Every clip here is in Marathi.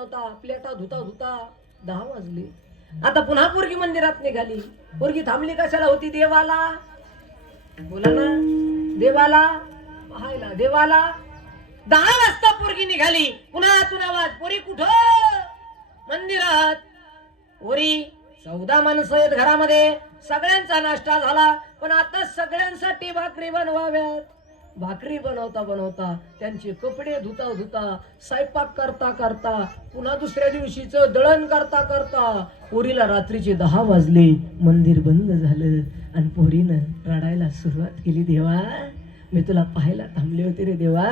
बनवता प्लेटा धुता धुता दहा वाजले. आता पुन्हा पोरगी मंदिरात निघाली. पोरगी थांबली कशाला होती? देवाला. बोला ना. देवाला. पाहायला. देवाला. दहा वाजता पोरगी निघाली. पुन्हा आतून आवाज. पोरी कुठ? मंदिरात. पोरी चौदा माणसं आहेत घरामध्ये. सगळ्यांचा नाश्ता झाला. पण आता सगळ्यांसाठी भाकरी बनवाव्यात. भाकरी बनवता बनवता त्यांचे कपडे धुता धुता स्वयंपाक करता करता पुन्हा दुसऱ्या दिवशीचं दळण करता करता पोरीला रात्रीचे दहा वाजले. मंदिर बंद झालं आणि पोरीनं रडायला सुरुवात केली देवा मी तुला पाहायला थांबले होते रे देवा.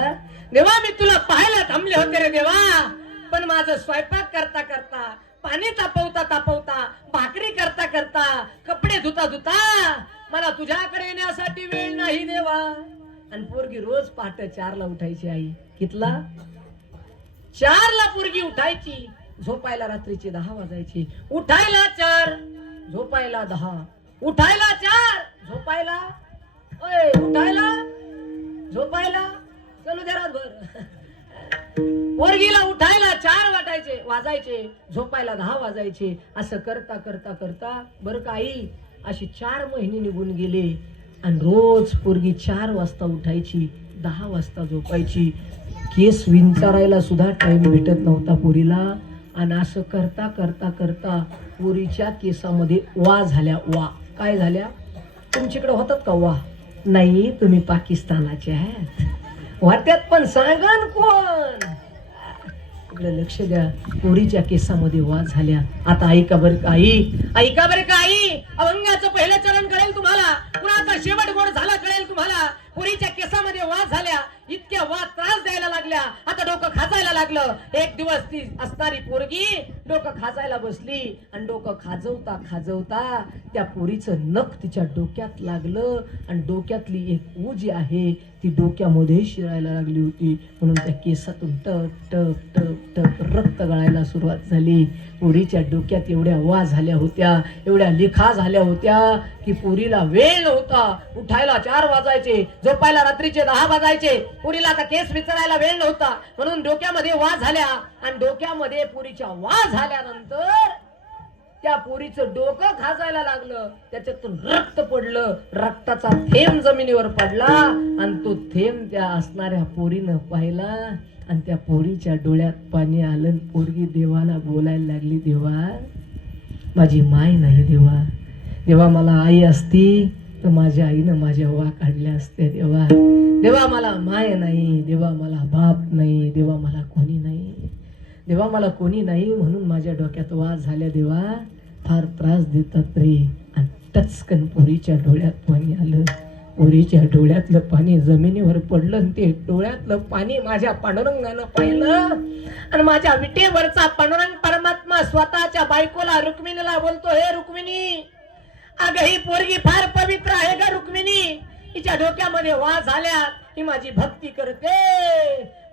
देवा मी तुला पाहायला थांबले होते रे देवा. पण माझं स्वयंपाक करता करता पाणी तापवता तापवता भाकरी करता करता कपडे धुता धुता मला तुझ्याकडे येण्यासाठी वेळ नाही देवा. आणि पोरगी रोज पहाटे चारला उठायची आई. कितला? चारला पोरगी उठायची. झोपायला रात्रीचे दहा वाजायची. उठायला चार झोपायला दहा. उठायला चार झोपायला? ओय उठायला? झोपायला? चलू द्या रातभर. पोरगीला उठायला चार वाटायचे वाजायचे झोपायला दहा वाजायचे. असं करता करता करता बरं का आई अशी चार महिने निघून गेले. आणि रोज पोरगी चार वाजता उठायची दहा वाजता झोपायची. केस विंचारायला सुद्धा टाइम भेटत नव्हता पोरीला. आणि असं करता करता करता पोरीच्या केसामध्ये वा झाल्या वा. काय झाल्या? तुमच्याकडे होतात का वा? नाही तुम्ही पाकिस्तानाचे आहेत. वाट्यात पण सांगा कोण. इकडे लक्ष द्या. पोरीच्या केसामध्ये वाद झाल्या. आता ऐका बर का आई? ऐका बर का आई? अभंगाचं पहिलं चरण कळेल तुम्हाला. कुणाचा आता शेवट गोड झाला कळेल तुम्हाला. पोरीच्या केसामध्ये वाद झाल्या. इतक्या वाद त्रास द्यायला लागल्या. आता डोकं खाजायला लागलं. एक दिवस ती असणारी पोरगी डोकं खाजायला बसली. आणि डोकं खाजवता खाजवता त्या पोरीचं नख तिच्या डोक्यात लागलं. आणि डोक्यातली एक ऊ जी आहे. ती डोक्यामध्ये शिरायला लागली होती. म्हणून त्या केसातून टप टप टप टप रक्त गळायला सुरुवात झाली. पोरीच्या डोक्यात एवढ्या वा झाल्या होत्या एवढ्या लिखा झाल्या होत्या की पोरीला वेळ नव्हता. उठायला चार वाजायचे झोपायला रात्रीचे दहा वाजायचे. पोरीला आता केस विचारायला वेळ नव्हता. म्हणून डोक्यामध्ये वा झाल्या आणि डोक्यामध्ये पोरीच्या वा झाल्यानंतर त्या पोरीचं डोकं खाजायला लागलं. त्याच्यातून रक्त पडलं. रक्ताचा थेंब जमिनीवर पडला आणि तो थेंब त्या असणाऱ्या पोरीनं पाहिला. आणि त्या पोरीच्या डोळ्यात पाणी आलं पोरगी देवाला बोलायला लागली देवा माझी माय नाही देवा. देवा मला आई असती तर माझ्या आईनं माझ्या वा काढल्या असत्या देवा. देवा मला माय नाही. देवा मला बाप नाही. देवा मला कोणी नाही. देवा मला कोणी नाही म्हणून माझ्या डोक्यात वाद झाल्या देवा. फार त्रास देतात रे. आणि टचकन पोरीच्या डोळ्यात पाणी आलं. पोरीच्या डोळ्यातलं पाणी जमिनीवर पडलं आणि ते डोळ्यातलं पाणी माझ्या पांडुरंगानं पाहिलं. आणि माझ्या विटेवरचा पांडुरंग परमात्मा स्वतःच्या बायकोला रुक्मिणीला बोलतो हे रुक्मिणी अगं ही पोरगी फार पवित्र आहे ग रुक्मिणी. हिच्या डोक्यामध्ये वा झाल्या ही माझी भक्ती करते.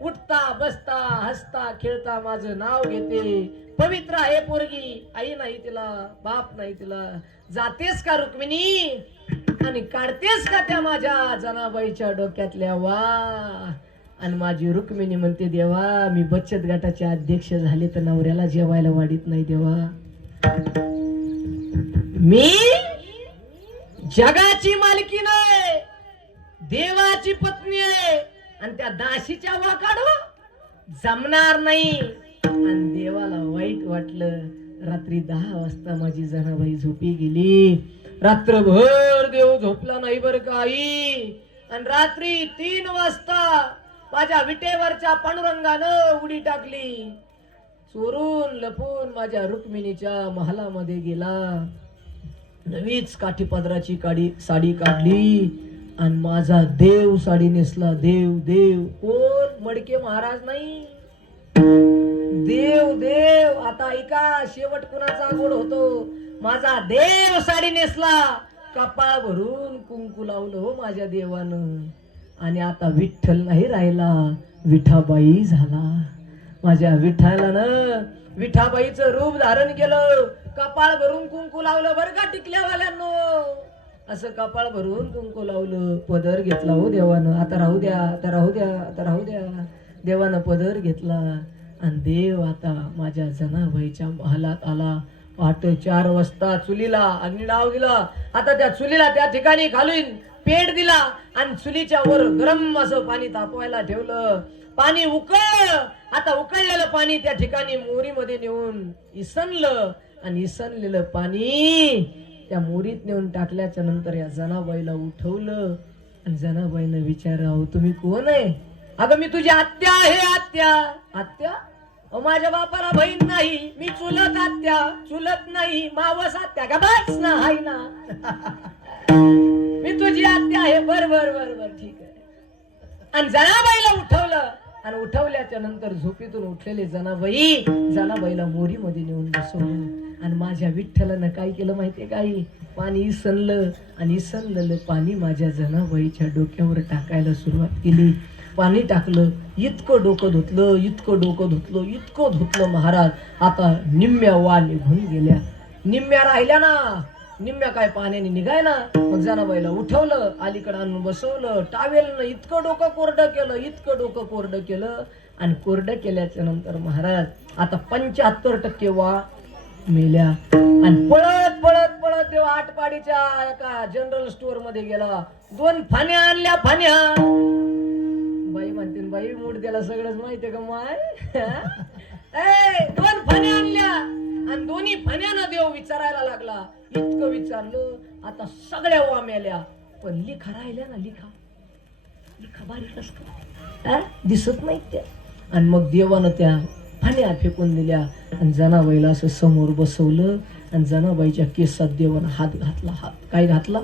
उठता बसता हसता खेळता माझं नाव घेते. पवित्र आहे पोरगी. आई नाही तिला बाप नाही तिला. जातेस का रुक्मिणी? आणि काढतेस का त्या माझ्या जनाबाईच्या डोक्यातल्या वा? आणि माझी रुक्मिणी म्हणते देवा मी बचत गटाचे अध्यक्ष झाले तर नवऱ्याला जेवायला वाढीत नाही देवा. मी जगाची मालकी नाही देवाची पत्नी आहे. आणि त्या दाशीच्या वाकाड जमणार नाही. आणि देवाला वाईट वाटलं. रात्री दहा वाजता माझी जनाबाई झोपी गेली. रात्रभर देव झोपला नाही बर का आई आणि रात्री तीन वाजता माझ्या विटेवरच्या पांडुरंगानं उडी टाकली. चोरून लपून माझ्या रुक्मिणीच्या महालामध्ये गेला. नवीच काठीपादराची काडी साडी काढली. आणि माझा देव साडी नेसला. देव देव. कोण? मडके महाराज नाही. देव देव. आता ऐका शेवट कुणाचा गोड होतो? माझा देव साडी नेसला. कपाळ भरून कुंकू लावलं हो माझ्या देवानं. आणि आता विठ्ठल नाही राहिला. विठाबाई झाला. माझ्या विठ्ठलानं विठाबाईचं रूप धारण केलं. कपाळ भरून कुंकू लावलं बरं का टिकल्यावाल्यांनो? असं कपाळ भरून कुंकू लावलं पदर घेतला. हो देवानं आता राहू द्या आता राहू द्या आता राहू द्या. देवानं पदर घेतला आणि देव आता माझ्या जनाबाईच्या महालात आला. पहाटे चार वाजता चुलीला अग्नी नाव दिलं. आता त्या चुलीला त्या ठिकाणी घालून पेट दिला आणि चुलीच्या वर गरम असं पाणी तापवायला ठेवलं. पाणी उकळ. आता उकळलेलं पाणी त्या ठिकाणी मोरीमध्ये नेऊन इसनलं. आणि इसनलेलं पाणी त्या मोरीत नेऊन टाकल्याच्या नंतर या जनाबाईला उठवलं. आणि जनाबाईनं विचार अहो तुम्ही कोण आहे? अगं मी तुझी आत्या आहे आत्या. आत्या? माझ्या बापाला बहीण नाही. मी चुलत आत्या. चुलत नाही. मावस आत्या का? बस ना हाय ना. मी तुझी आत्या आहे. बर बर बर बर ठीक आहे. आणि जनाबाईला उठवलं. आणि उठवल्याच्या नंतर झोपेतून उठलेले जनाबाई जनाबाईला मोरीमध्ये नेऊन बसवलं. आणि माझ्या विठ्ठलानं काय केलं माहितीये काही पाणी इसनलं आणि इसनलेलं पाणी माझ्या जनाबाईच्या डोक्यावर टाकायला सुरुवात केली. पाणी टाकलं इतकं डोकं धुतलं इतकं डोकं धुतलं इतकं धुतलं महाराज. आता निम्म्या वा निघून गेल्या. निम्म्या राहिल्या ना. निम्म्या काय पाण्याने निघाय ना मग जनाबाईला उठवलं अलीकडे आणून बसवलं टावेलनं इतकं डोकं कोरडं केलं इतकं डोकं कोरडं केलं. आणि कोरडं केल्याच्यानंतर महाराज आता पंच्याहत्तर टक्के वा मेल्या. आणि पळत पळत पळत तेव्हा आटपाडीच्या एका जनरल स्टोअरमध्ये गेला. दोन फाण्या आणल्या फाण्या. बाई म्हणते बाई मूड त्याला सगळंच माहितीये का माय? दोन फण्या आणल्या. आणि दोन्ही फण्यानं देव विचारायला लागला. इतकं विचारलं आता सगळ्या वा पण लिखा राहिल्या ना लिखा. लिखा बारीक असत. दिसत नाहीत त्या. आणि मग देवानं त्या फण्या फेकून दिल्या. आणि जनाबाईला असं समोर बसवलं. आणि जनाबाईच्या केसात देवानं हात घातला. हात काय घातला?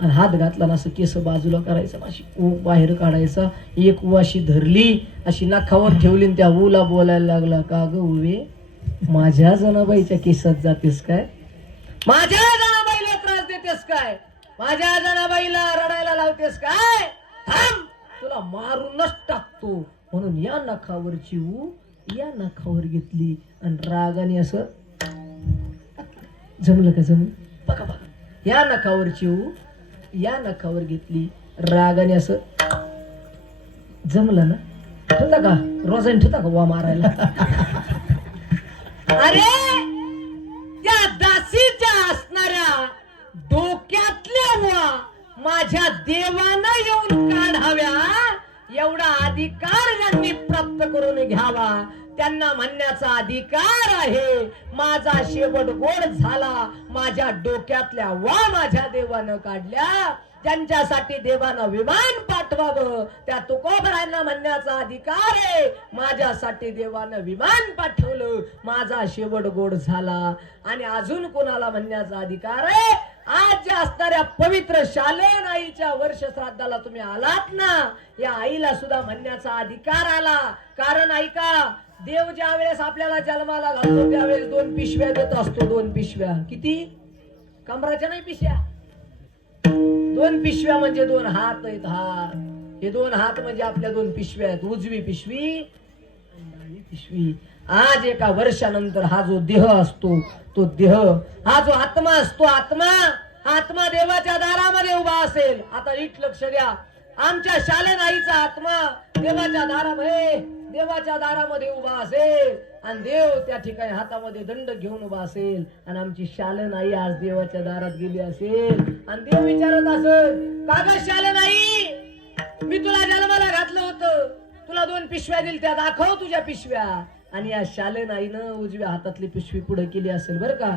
आणि हात घातला ना असं केस बाजूला करायचं अशी ऊ बाहेर काढायचा. एक ऊ अशी धरली अशी नाखावर ठेवली आणि त्या ऊला बोलायला लागला का ग उवे? माझ्या जनाबाईच्या केसात जातेस काय? माझ्या जनाबाईला त्रास देतेस काय? माझ्या जनाबाईला रडायला लावतेस काय? थांब! तुला मारूनच टाकतो. म्हणून या नखावरची ऊ या नखावर घेतली आणि रागाने असं जमलं का जमलं? बघा बघा. या नखावरची ऊ या नखावर घेतली रागाने असं जमलं ना? ठेवता का? रोजाने ठेवता का वा मारायला? अरे त्या दासीच्या असणाऱ्या डोक्यातल्या वा माझ्या देवानं येऊन काढाव्या एवढा अधिकार ज्यांनी प्राप्त करून घ्यावा त्यांना म्हणण्याचा अधिकार आहे. माझा शेवट गोड झाला माझ्या डोक्यातल्या वा माझ्या देवानं काढल्या. त्यांच्यासाठी देवानं विमान पाठवावं त्या तुकोबरांना म्हणण्याचा अधिकार आहे. माझ्यासाठी देवानं विमान पाठवलं माझा शेवट गोड झाला. आणि अजून कोणाला म्हणण्याचा अधिकार आहे? आज ज्या असणाऱ्या पवित्र शालेन आईच्या वर्ष श्राद्धाला तुम्ही आलात ना या आईला सुद्धा म्हणण्याचा अधिकार आला. कारण ऐका देव ज्या वेळेस आपल्याला जन्माला घालतो त्यावेळेस दोन पिशव्या देत असतो दोन पिशव्या. किती? कमराच्या नाही पिशव्या? दोन पिशव्या म्हणजे दोन हात आहेत हात हे दोन हात म्हणजे आपल्या दोन पिशव्या आहेत. उजवी पिशवी पिशवी. आज एका वर्षानंतर हा जो देह असतो तो देह हा जो आत्मा असतो आत्मा हा आत्मा देवाच्या दारामध्ये उभा असेल. आता नीट लक्ष द्या. आमच्या शालन आईचा आत्मा देवाच्या दारामध्ये देवाच्या दारामध्ये उभा असेल. आणि देव त्या ठिकाणी हातामध्ये दंड घेऊन उभा असेल आणि आमची शालन आई आज देवाच्या दारात गेली असेल. आणि देव विचारत असेल का ग शालन आई मी तुला जन्माला घातलं होतं. तुला दोन पिशव्या दिल त्या दाखव तुझ्या पिशव्या. आणि या शालन आईनं उजव्या हातातली पिशवी पुढे केली असेल बरं का?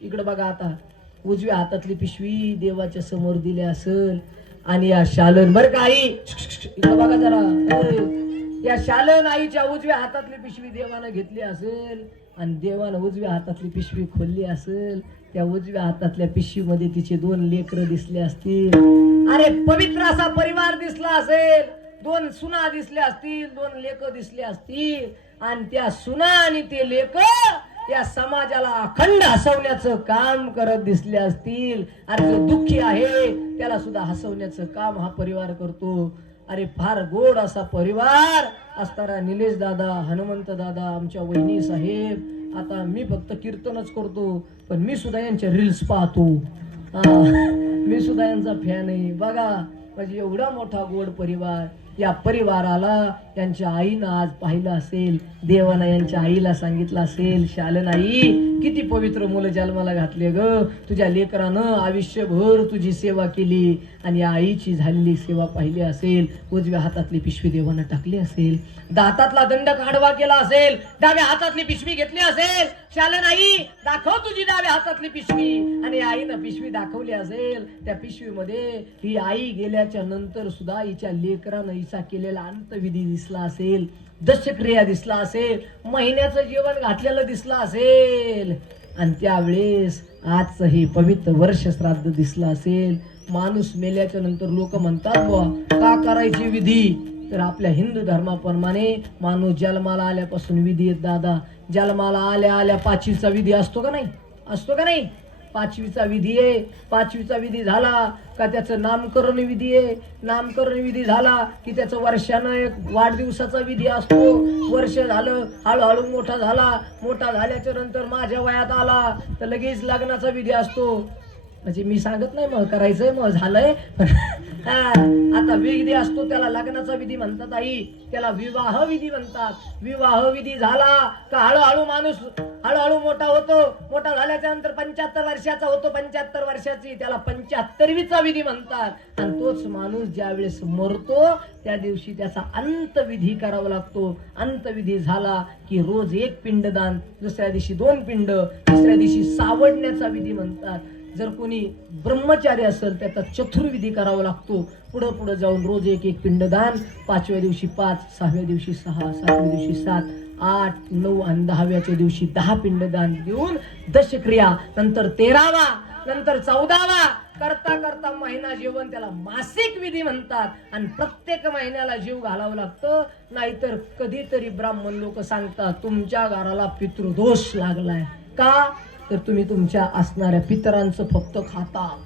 इकडे बघा आता. उजव्या हातातली पिशवी देवाच्या समोर दिली असेल. आणि या शालन बरं का आई? इकडे बघा जरा. या शालन आईच्या उजव्या हातातली पिशवी देवानं घेतली असेल आणि देवानं उजव्या हातातली पिशवी खोलली असेल त्या उजव्या हातातल्या पिशवीमध्ये तिचे दोन लेकर दिसले असतील. अरे पवित्र असा परिवार दिसला असेल. दोन सुना दिसल्या असतील दोन लेक दिसले असतील. आणि त्या सुना आणि ते लेक या समाजाला अखंड हसवण्याचं काम करत दिसले असतील. आणि जो दुःखी आहे त्याला सुद्धा हसवण्याचं काम हा परिवार करतो. अरे फार गोड असा परिवार असणारा निलेश दादा हनुमंत दादा आमच्या वहिनी साहेब. आता मी फक्त कीर्तनच करतो पण मी सुद्धा यांच्या रील्स पाहतो. मी सुद्धा यांचा फॅन आहे. बघा म्हणजे एवढा मोठा गोड परिवार. या परिवाराला यांच्या आईनं आज पाहिलं असेल देवानं यांच्या आईला सांगितलं असेल शालन आई किती पवित्र मुलं जन्माला घातले ग. तुझ्या लेकरानं आयुष्यभर तुझी सेवा केली आणि या आईची झालेली सेवा पाहिली असेल उजव्या हातातली पिशवी देवानं टाकली असेल दातातला दंड काढवा केला असेल डाव्या हातातली पिशवी घेतली असेल. शालन आई दाखव तुझी डाव्या हातातली पिशवी. आणि आईनं पिशवी दाखवली असेल त्या पिशवीमध्ये ही आई गेल्याच्यानंतर सुद्धा हिच्या लेकरानं हिचा केलेला अंतविधी दिसला असेल दशक्रिया दिसला असेल महिन्याचं जेवण घातलेलं दिसलं असेल आणि त्यावेळेस आजचं हे पवित्र वर्ष श्राद्ध दिसलं असेल. माणूस मेल्याच्या नंतर लोक म्हणतात बुवा का करायची विधी? तर आपल्या हिंदू धर्माप्रमाणे माणूस जन्माला आल्यापासून विधी आहेत दादा जन्माला आल्या आल्या पाचवीचा विधी असतो का नाही? असतो का नाही? पाचवीचा विधी आहे. पाचवीचा विधी झाला का त्याचं नामकरण विधी आहे. नामकरण विधी झाला की त्याचं वर्षानं एक वाढदिवसाचा विधी असतो. वर्ष झालं हळूहळू मोठा झाला. मोठा झाल्याच्यानंतर माझ्या वयात आला तर लगेच लग्नाचा विधी असतो. म्हणजे मी सांगत नाही मग करायचंय मग झालंय. आता विधी असतो त्याला लग्नाचा विधी म्हणतात आई. त्याला विवाह विधी म्हणतात. विवाह विधी झाला का हळूहळू माणूस हळूहळू मोठा होतो. मोठा झाल्याच्यानंतर पंच्याहत्तर वर्षाचा होतो. पंच्याहत्तर वर्षाची. त्याला पंच्याहत्तरवीचा विधी म्हणतात. आणि तोच माणूस ज्या वेळेस मरतो त्या दिवशी त्याचा अंतविधी करावा लागतो. अंतविधी झाला की रोज एक पिंडदान दुसऱ्या दिवशी दोन पिंड तिसऱ्या दिवशी सावडण्याचा विधी म्हणतात. जर कोणी ब्रह्मचारी असेल त्याचा चतुर्विधी करावा लागतो. पुढं पुढं जाऊन रोज एक एक पिंडदान पाचव्या दिवशी पाच सहाव्या दिवशी सहा सातव्या दिवशी सात आठ नऊ आणि दहाव्याच्या दिवशी दहा पिंडदान देऊन दशक्रिया नंतर तेरावा नंतर चौदावा करता करता महिना जेवण त्याला मासिक विधी म्हणतात. आणि प्रत्येक महिन्याला जीव घालावं लागतं. नाहीतर कधीतरी ब्राह्मण लोक सांगतात तुमच्या घराला पितृदोष लागलाय. का? तर तुम्ही तुमच्या असणाऱ्या पितरांचं फक्त खाता.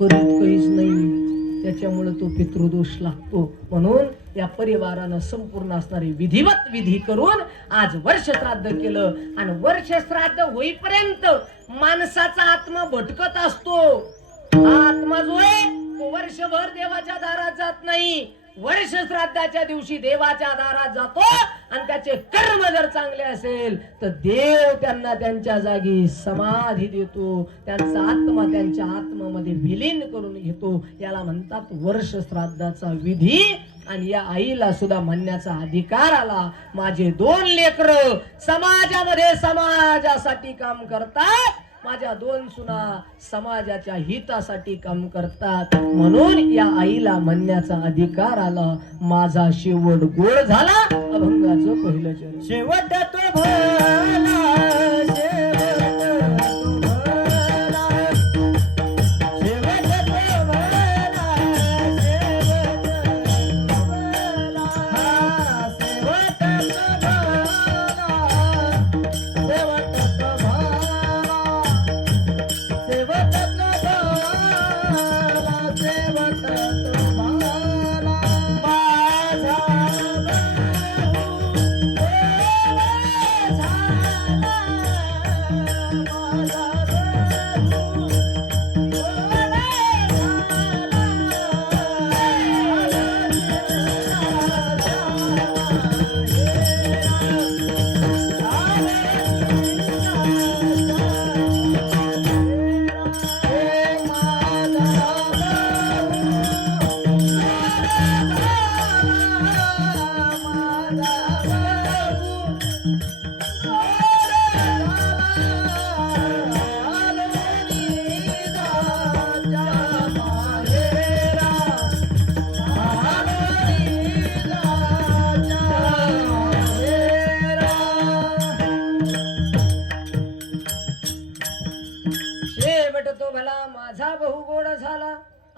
करत काहीच नाही. त्याच्यामुळं तो पितृदोष लागतो. म्हणून या परिवारानं संपूर्ण असणारी विधिवत विधी करून आज वर्ष श्राद्ध केलं. आणि वर्ष श्राद्ध होईपर्यंत माणसाचा आत्मा भटकत असतो. आत्मा जो आहे तो वर्षभर देवाच्या दारात जात नाही. वर्ष श्राद्धाच्या दिवशी देवाच्या दारात जातो आणि त्याचे कर्म जर चांगले असेल तर देव त्यांना त्यांच्या जागी समाधी देतो. त्यांचा आत्मा त्यांच्या आत्मामध्ये विलीन करून घेतो. याला म्हणतात वर्ष श्राद्धाचा विधी. आणि या आईला सुद्धा म्हणण्याचा अधिकार आला. माझे दोन लेकर समाजामध्ये समाजासाठी काम करतात. माझ्या दोन सुना समाजाच्या हितासाठी काम करतात. म्हणून या आईला म्हणण्याचा अधिकार आला. माझा शेवट गोड झाला. अभंगाचं पहिलं चरण. शेवट तो भला.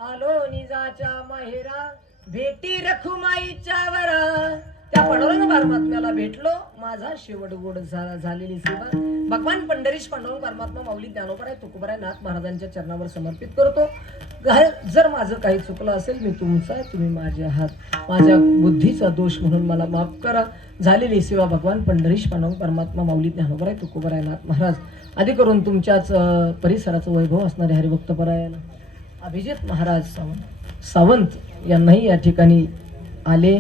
आलो निजाच्या माहेरा. भेटी रखुमाईच्या वरा. त्या पांडुरंग परमात्म्याला भेटलो. माझा शेवट गोड झालेली सेवा. भगवान पंढरीश पांडुरंग परमात्मा माऊली ज्ञानोबराय तुकोबराय नाथ महाराजांच्या चरणावर समर्पित करतो. जर माझं काही चुकलं असेल मी तुमचा तुम्ही माझे आहात. माझ्या बुद्धीचा दोष म्हणून मला माफ करा. झालेली सेवा भगवान पंढरीश पांडुरंग परमात्मा माऊली ज्ञानोबराय तुकोबराय नाथ महाराज. आधी करून तुमच्याच परिसराचं वैभव असणारे हरिभक्तपरायण. अभिजित महाराज सावंत. सावंत यांनाही या ठिकाणी आले.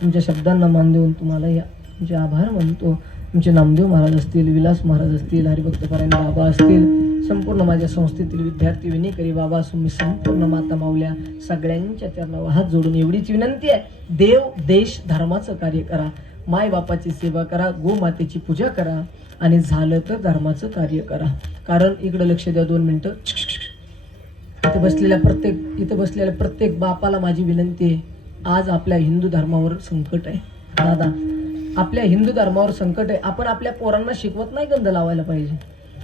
तुमच्या शब्दांना मान देऊन तुम्हाला या तुमचे आभार मानतो. तुमचे नामदेव महाराज असतील विलास महाराज असतील हरिभक्तपरायण बाबा असतील संपूर्ण माझ्या संस्थेतील विद्यार्थी विनेकरी बाबा तुम्ही संपूर्ण माता मावल्या सगळ्यांच्या त्यांना हात जोडून एवढीच विनंती आहे. देव देश धर्माचं कार्य करा. माय बापाची सेवा करा गोमातेची पूजा करा आणि झालं तर धर्माचं कार्य करा. कारण इकडं लक्ष द्या दोन मिनटं. इथं बसलेल्या प्रत्येक इथं बसलेल्या प्रत्येक बापाला माझी विनंती आहे. आज आपल्या हिंदू धर्मावर संकट आहे. दादा आपल्या हिंदू धर्मावर संकट आहे. आपण आपल्या पोरांना शिकवत नाही गंध लावायला पाहिजे.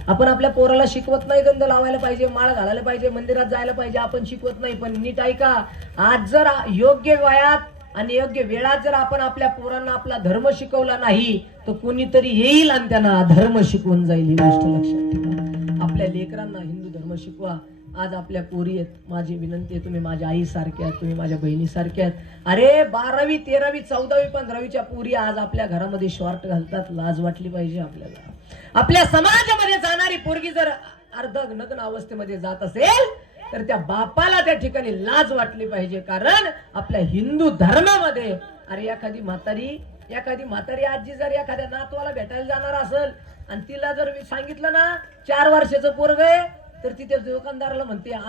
आपण आपल्या पोराला शिकवत नाही गंध लावायला पाहिजे. माळ घालायला पाहिजे. मंदिरात जायला पाहिजे. आपण शिकवत नाही. पण नीट ऐका. आज जर योग्य वयात आणि योग्य वेळात जर आपण आपल्या पोरांना आपला धर्म शिकवला नाही तर कोणीतरी येईल आणि त्यांना धर्म शिकवून जाईल ही गोष्ट लक्षात ठेवा. आपल्या लेकरांना हिंदू धर्म शिकवा. आज आपल्या पोरी आहेत. माझी विनंती आहे तुम्ही माझ्या आईसारख्या आहेत तुम्ही माझ्या बहिणीसारख्या आहेत. अरे बारावी तेरावी चौदावी पंधरावीच्या पोरी आज आपल्या घरामध्ये शॉर्ट घालतात. लाज वाटली पाहिजे आपल्याला. आपल्या समाजामध्ये जाणारी पोरगी जर अर्ध नग्न अवस्थेमध्ये जात असेल तर त्या बापाला त्या ठिकाणी लाज वाटली पाहिजे. कारण आपल्या हिंदू धर्मामध्ये अरे एखादी म्हातारी एखादी म्हातारी आजी जर एखाद्या नातवाला भेटायला जाणार असेल आणि तिला जर मी सांगितलं ना चार वर्षाचं पोरग आहे तर ती त्या दुकानदाराला म्हणते "आ,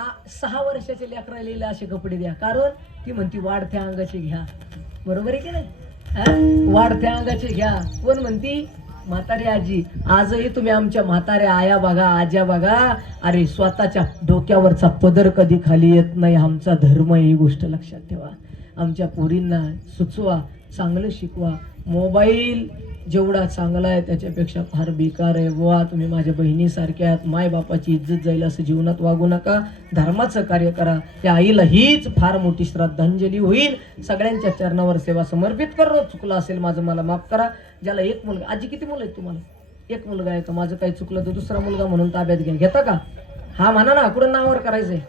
सहा वर्षाचे लेकरा लिहिले असे कपडे द्या. कारण ती म्हणती वाढत्या अंगाचे घ्या. बरोबर आहे की नाही? वाढत्या अंगाचे घ्या. कोण म्हणती? म्हातारी आजी. आजही तुम्ही आमच्या म्हाताऱ्या आया बघा आज्या बघा. अरे स्वतःच्या डोक्यावरचा पदर कधी खाली येत नाही आमचा धर्म ही गोष्ट लक्षात ठेवा. आमच्या पोरींना सुचवा चांगलं शिकवा. मोबाईल जेवढा चांगला आहे त्याच्यापेक्षा फार बेकार आहे. वा तुम्ही माझ्या बहिणीसारखे आहात. माय बापाची इज्जत जाईल असं जीवनात वागू नका. धर्माचं कार्य करा. त्या आईला हीच फार मोठी श्रद्धांजली होईल. सगळ्यांच्या चरणावर सेवा समर्पित करणं चुकलं असेल माझं मला माफ करा. ज्याला एक मुलगा आजी किती मुलं आहेत तुम्हाला? एक मुलगा आहे का माझं काही चुकलं तर दुसरा मुलगा म्हणून ताब्यात घ्या. घेता का? हा म्हणा ना कुठं नावावर करायचं आहे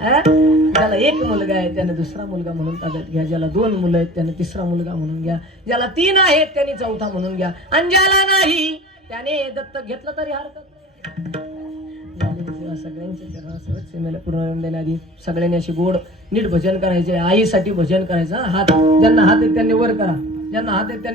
ज्याला एक मुलगा आहे त्याने दुसरा मुलगा म्हणून ताब्यात घ्या. ज्याला दोन मुलं आहेत त्याने तिसरा मुलगा म्हणून घ्या. ज्याला तीन आहेत त्याने चौथा म्हणून घ्या. आणि ज्याला नाही त्याने दत्तक घेतलं तरी हरकत सगळ्यांच्या चरणासह सीमेला पूर्ण देण्याआधी सगळ्यांनी अशी गोड नीट भजन करायचे. आईसाठी भजन करायचं. हात ज्यांना हात आहेत त्यांनी वर करा. ज्यांना हात आहेत त्यांनी